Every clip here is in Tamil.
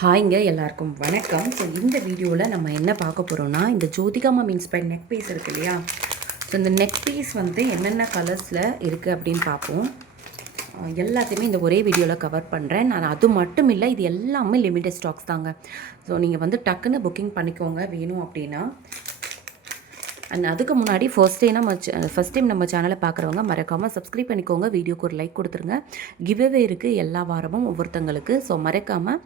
ஹாய்ங்க எல்லாருக்கும் வணக்கம். ஸோ இந்த வீடியோவில் நம்ம என்ன பார்க்க போகிறோம்னா, இந்த ஜோதிகாமா இன்ஸ்பயர்ட் நெக் பீஸ் இருக்குது இல்லையா. ஸோ இந்த நெக் பீஸ் வந்து என்னென்ன கலர்ஸில் இருக்குது அப்படின்னு பார்ப்போம். எல்லாத்தையுமே இந்த ஒரே வீடியோவில் கவர் பண்ணுறேன் நான். அது மட்டும் இல்லை, இது எல்லாமே லிமிடெட் ஸ்டாக்ஸ் தாங்க. ஸோ நீங்கள் வந்து டக்குன்னு புக்கிங் பண்ணிக்கோங்க வேணும் அப்படின்னா. அண்ட் அதுக்கு முன்னாடி ஃபர்ஸ்ட் டைம் நம்ம சேனலை பார்க்குறவங்க மறக்காமல் சப்ஸ்கிரைப் பண்ணிக்கோங்க. வீடியோக்கு ஒரு லைக் கொடுத்துருங்க. கிவ்அவே இருக்குது எல்லா வாரமும் ஒவ்வொருத்தங்களுக்கு. ஸோ மறக்காமல்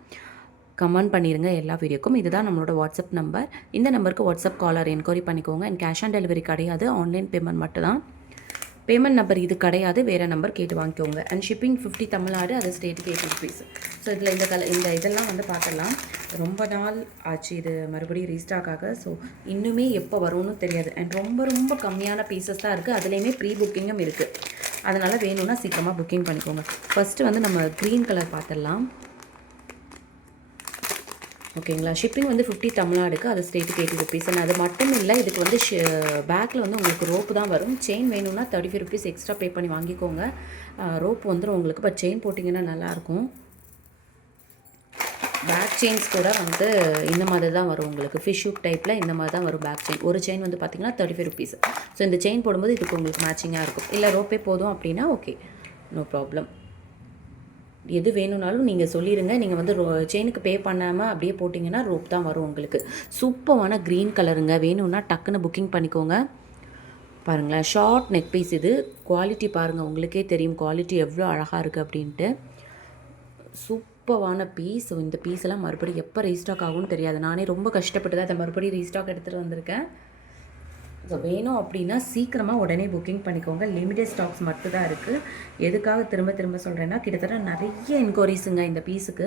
கமெண்ட் பண்ணிடுங்க எல்லா வீடியோக்கும். இதுதான் நம்மளோட வாட்ஸ்அப் நம்பர். இந்த நம்பருக்கு வாட்ஸ்அப் காலர் என்கொயரி பண்ணிக்கோங்க. அண்ட் கேஷ் ஆன் டெலிவரி கிடையாது, ஆன்லைன் பேமெண்ட் மட்டும் தான். பேமெண்ட் நம்பர் இது கிடையாது, வேறு நம்பர் கேட்டு வாங்கிக்கோங்க. அண்ட் ஷிப்பிங் 50 தமிழ்நாடு, அது ஸ்டேட்டுக்கு 80 ருபீஸ். ஸோ இதில் இந்த இதெல்லாம் வந்து பார்க்கலாம். ரொம்ப நாள் ஆச்சு இது மறுபடியும் ரீஸ்டாக் ஆக. ஸோ இன்னுமே எப்போ வரும்னு தெரியாது. அண்ட் ரொம்ப ரொம்ப கம்மியான பீசஸ் தான் இருக்குது. அதுலேயுமே ப்ரீ புக்கிங்கும் இருக்குது. அதனால் வேணும்னா சீக்கிரமாக புக்கிங் பண்ணிக்கோங்க. ஃபஸ்ட்டு வந்து நம்ம க்ரீன் கலர் பார்த்துடலாம். ஓகேங்களா. ஷிப்பிங் வந்து 50 தமிழ்நாடுக்கு, அது ஸ்டேட்டுக்கு 80 ருபீஸ். அண்ட் அது மட்டும் இல்லை, இதுக்கு வந்து பேக்கில் வந்து உங்களுக்கு ரோப்பு தான் வரும். செயின் வேணும்னா 35 ருபீஸ் எக்ஸ்ட்ரா பே பண்ணி வாங்கிக்கோங்க. ரோப் வந்துடும் உங்களுக்கு. பட் செயின் போட்டிங்கன்னா நல்லாயிருக்கும். பேக் செயின்ஸ் கூட வந்து இந்த மாதிரி தான் வரும் உங்களுக்கு. ஃபிஷ் ஹூக் டைப்பில் இந்த மாதிரி தான் வரும் பேக் செயின். ஒரு செயின் வந்து பார்த்திங்கன்னா 35 ருபீஸ். ஸோ இந்த செயின் போடும்போது இதுக்கு உங்களுக்கு மேட்சிங்காக இருக்கும். இல்லை ரோப்பே போதும் அப்படின்னா ஓகே, நோ ப்ராப்ளம். எது வேணும்னாலும் நீங்கள் சொல்லிடுங்க. நீங்கள் வந்து செயினுக்கு பே பண்ணாமல் அப்படியே போட்டிங்கன்னா ரோப் தான் வரும் உங்களுக்கு. சூப்பரான க்ரீன் கலருங்க. வேணும்னா டக்குன்னு புக்கிங் பண்ணிக்கோங்க. பாருங்களேன், ஷார்ட் நெக் பீஸ். இது குவாலிட்டி பாருங்கள், உங்களுக்கே தெரியும் குவாலிட்டி எவ்வளோ அழகாக இருக்குது அப்படின்ட்டு. சூப்பரான பீஸ். ஸோ இந்த பீஸெல்லாம் மறுபடியும் எப்போ ரீஸ்டாக் ஆகும்னு தெரியாது. நானே ரொம்ப கஷ்டப்பட்டு தான் அதை மறுபடியும் ரீஸ்டாக் எடுத்துகிட்டு வந்திருக்கேன். ஸோ வேணும் அப்படின்னா சீக்கிரமாக உடனே புக்கிங் பண்ணிக்கோங்க. லிமிடெட் ஸ்டாக்ஸ் மட்டும் தான் இருக்குது. எதுக்காக திரும்ப திரும்ப சொல்கிறேன்னா, கிட்டத்தட்ட நிறைய என்கொயரிஸுங்க இந்த பீஸுக்கு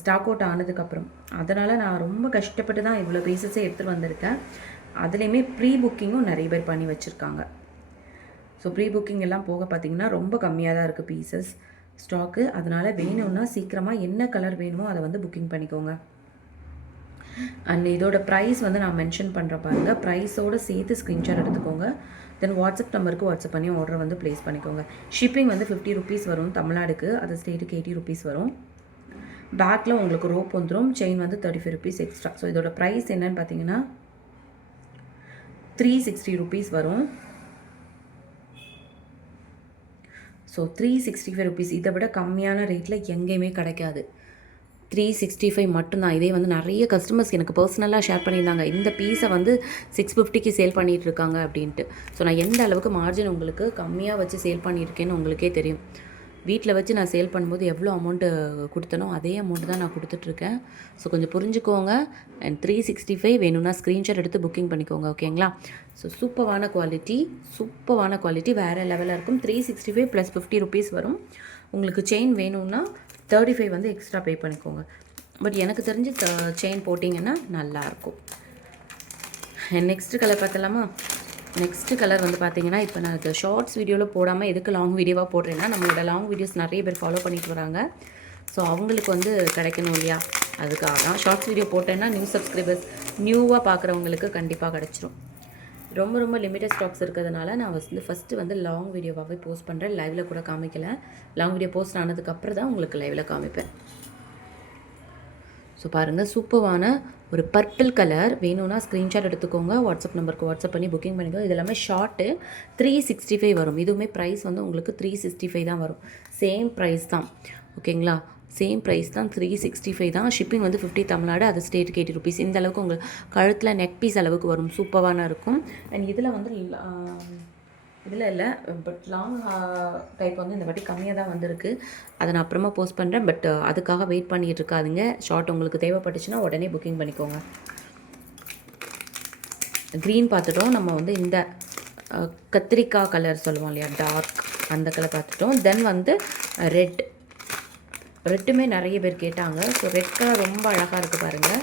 ஸ்டாக் அவுட் ஆனதுக்கப்புறம். அதனால் நான் ரொம்ப கஷ்டப்பட்டு தான் இவ்வளோ பீஸஸே எடுத்துகிட்டு வந்திருக்கேன். அதுலேயுமே ப்ரீ புக்கிங்கும் நிறைய பேர் பண்ணி வச்சுருக்காங்க. ஸோ ப்ரீ புக்கிங் எல்லாம் போக பார்த்திங்கன்னா ரொம்ப கம்மியாக தான் இருக்குது பீசஸ் ஸ்டாக்கு. அதனால் வேணும்னா சீக்கிரமாக என்ன கலர் வேணுமோ அதை வந்து புக்கிங் பண்ணிக்கோங்க. அண்ட் இதோட ப்ரைஸ் வந்து நான் மென்ஷன் பண்ணுற பாருங்கள். ப்ரைஸோடு சேர்த்து ஸ்க்ரீன்ஷாட் எடுத்துக்கோங்க. தென் வாட்ஸ்அப் நம்பருக்கு வாட்ஸ்அப் பண்ணி ஆர்டர் வந்து ப்ளேஸ் பண்ணிக்கோங்க. ஷிப்பிங் வந்து 50 ருபீஸ் வரும் தமிழ்நாடுக்கு, அது ஸ்டேட்டுக்கு 80 ருபீஸ் வரும். பேக்கில் உங்களுக்கு ரோப் வந்துடும். செயின் வந்து 35 ருபீஸ் எக்ஸ்ட்ரா. ஸோ இதோட ப்ரைஸ் என்னன்னு பார்த்தீங்கன்னா 360 ருபீஸ் வரும். So 365 rupees. இதை விட கம்மியான ரேட்டில் எங்கேயுமே கிடைக்காது. 365 மட்டும்தான். இதே வந்து நிறைய கஸ்டமர்ஸ் எனக்கு பர்சனலாக ஷேர் பண்ணியிருந்தாங்க, இந்த பீஸை வந்து 650க்கு சேல் பண்ணிகிட்டு இருக்காங்க அப்படின்ட்டு. ஸோ நான் எந்த அளவுக்கு மார்ஜின் உங்களுக்கு கம்மியாக வச்சு சேல் பண்ணியிருக்கேன்னு உங்களுக்கே தெரியும். வீட்டில் வச்சு நான் சேல் பண்ணும்போது எவ்வளோ அமௌண்ட்டு கொடுத்தனோ அதே அமௌண்ட்டு தான் நான் கொடுத்துட்ருக்கேன். ஸோ கொஞ்சம் புரிஞ்சுக்கோங்க. அண்ட் 365 வேணும்னா ஸ்க்ரீன்ஷாட் எடுத்து புக்கிங் பண்ணிக்கோங்க. ஓகேங்களா. ஸோ சூப்பரான குவாலிட்டி வேறு லெவலில் இருக்கும். 365 ப்ளஸ் 50 ருபீஸ் வரும். உங்களுக்கு செயின் வேணும்னா 35 வந்து எக்ஸ்ட்ரா பே பண்ணிக்கோங்க. பட் எனக்கு தெரிஞ்சு செயின் போட்டிங்கன்னா நல்லாயிருக்கும். நெக்ஸ்ட்டு கலர் பார்த்தலாமா. நெக்ஸ்ட்டு கலர் வந்து பார்த்தீங்கன்னா, இப்போ நான் இது ஷார்ட்ஸ் வீடியோவில் போடாமல் எதுக்கு லாங் வீடியோவாக போடுறேன்னா, நம்மளோட லாங் வீடியோஸ் நிறைய பேர் ஃபாலோ பண்ணிட்டு வராங்க. ஸோ அவங்களுக்கு வந்து கிடைக்கணும் இல்லையா, அதுக்காக தான் ஷார்ட்ஸ் வீடியோ போட்டேன்னா நியூ சப்ஸ்கிரைபர்ஸ் நியூவாக பார்க்குறவங்களுக்கு கண்டிப்பாக கிடச்சிரும். ரொம்ப ரொம்ப லிமிட்டட் ஸ்டாக்ஸ் இருக்கிறதுனால நான் வந்து ஃபஸ்ட்டு வந்து லாங் வீடியோவாகவே போஸ்ட் பண்ணுறேன். லைவில் கூட காமிக்கல. லாங் வீடியோ போஸ்ட் ஆனதுக்கப்புறம் தான் உங்களுக்கு லைவில் காமிப்பேன். ஸோ பாருங்கள், சூப்பரான ஒரு பர்பிள் கலர். வேணும்னா ஸ்க்ரீன்ஷாட் எடுத்துக்கோங்க. வாட்ஸ்அப் நம்பருக்கு வாட்ஸ்அப் பண்ணி புக்கிங் பண்ணிக்கோங்க. இது எல்லாமே ஷார்ட்டு 365 வரும். இதுவுமே ப்ரைஸ் வந்து உங்களுக்கு 365 தான் வரும். சேம் ப்ரைஸ் தான். ஓகேங்களா. சேம் ப்ரைஸ் தான், 365 தான். ஷிப்பிங் வந்து 50 தமிழ்நாடு, அது ஸ்டேட்டுக்கு 80 ருபீஸ். இந்த அளவுக்கு உங்களுக்கு கழுத்தில் நெக் பீஸ் அளவுக்கு வரும். சூப்பரான இருக்கும். அண்ட் இதில் வந்து இதில் இல்லை, பட் லாங் டைப் வந்து இந்த வாட்டி கம்மியாக தான் வந்திருக்கு. அதை நான் அப்புறமா போஸ்ட் பண்ணுறேன். பட் அதுக்காக வெயிட் பண்ணிகிட்டு இருக்காதுங்க. ஷார்ட் உங்களுக்கு தேவைப்பட்டுச்சுன்னா உடனே புக்கிங் பண்ணிக்கோங்க. க்ரீன் பார்த்துட்டோம். நம்ம வந்து இந்த கத்திரிக்காய் கலர் சொல்லுவோம் இல்லையா, டார்க், அந்த கலர் பார்த்துட்டோம். தென் வந்து ரெட்டுமே நிறைய பேர் கேட்டாங்க. ஸோ ரெட் கலர் ரொம்ப அழகாக இருக்குது பாருங்கள்.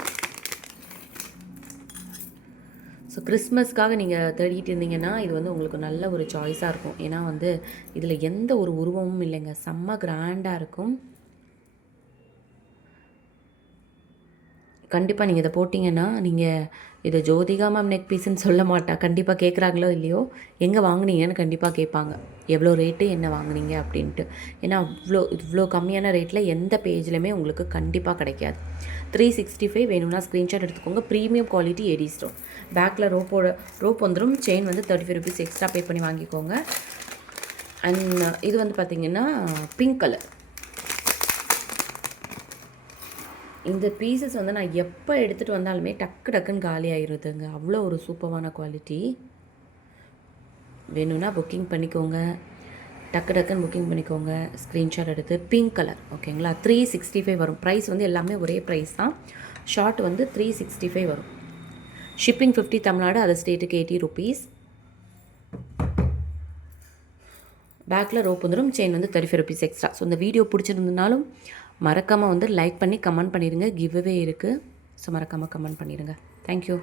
ஸோ கிறிஸ்மஸ்க்காக நீங்கள் தேடிட்டு இருந்தீங்கன்னா இது வந்து உங்களுக்கு நல்ல ஒரு சாய்ஸாக இருக்கும். ஏன்னா வந்து இதில் எந்த ஒரு உருவமும் இல்லைங்க, செம்ம கிராண்டாக இருக்கும். கண்டிப்பாக நீங்கள் இதை போட்டிங்கன்னா, நீங்கள் இதை ஜோதிகா மேம் நெக் பீஸ்ன்னு சொல்ல மாட்டா. கண்டிப்பாக கேட்குறாங்களோ இல்லையோ, எங்கே வாங்குனீங்கன்னு கண்டிப்பாக கேட்பாங்க. எவ்வளோ ரேட்டு, என்ன வாங்குனீங்க அப்படின்ட்டு. ஏன்னா இவ்வளோ கம்மியான ரேட்டில் எந்த பேஜ்லையுமே உங்களுக்கு கண்டிப்பாக கிடைக்காது. 365 வேணும்னா ஸ்க்ரீன்ஷாட் எடுத்துக்கோங்க. Premium quality AD stone. பேக்கில் ரோப் வந்துடும். செயின் வந்து 35 ருபீஸ் எக்ஸ்ட்ரா பே பண்ணி வாங்கிக்கோங்க. அண்ட் இது வந்து பார்த்திங்கன்னா பிங்க் கலர். இந்த பீசஸ் வந்து நான் எப்போ எடுத்துகிட்டு வந்தாலுமே டக்குன்னு காலி ஆகிடுதுங்க. அவ்வளோ ஒரு சூப்பரான குவாலிட்டி. வேணும்னா புக்கிங் பண்ணிக்கோங்க. டக்குன்னு புக்கிங் பண்ணிக்கோங்க. ஸ்க்ரீன்ஷாட் எடுத்து பிங்க் கலர் ஓகேங்களா. 365 வரும். ப்ரைஸ் வந்து எல்லாமே ஒரே ப்ரைஸ் தான். ஷார்ட் வந்து 365 வரும். ஷிப்பிங் 50 தமிழ்நாடு, அதர் ஸ்டேட்டுக்கு 80 ருபீஸ். பேக்கில் ரோப் வந்துடும். செயின் வந்து 35 ருபீஸ் எக்ஸ்ட்ரா. ஸோ இந்த வீடியோ பிடிச்சிருந்ததுனாலும் மறக்காமல் வந்து லைக் பண்ணி கமெண்ட் பண்ணிடுங்க. கிவ்அவே இருக்குது. ஸோ மறக்காமல் கமெண்ட் பண்ணிடுங்க. தேங்க்யூ.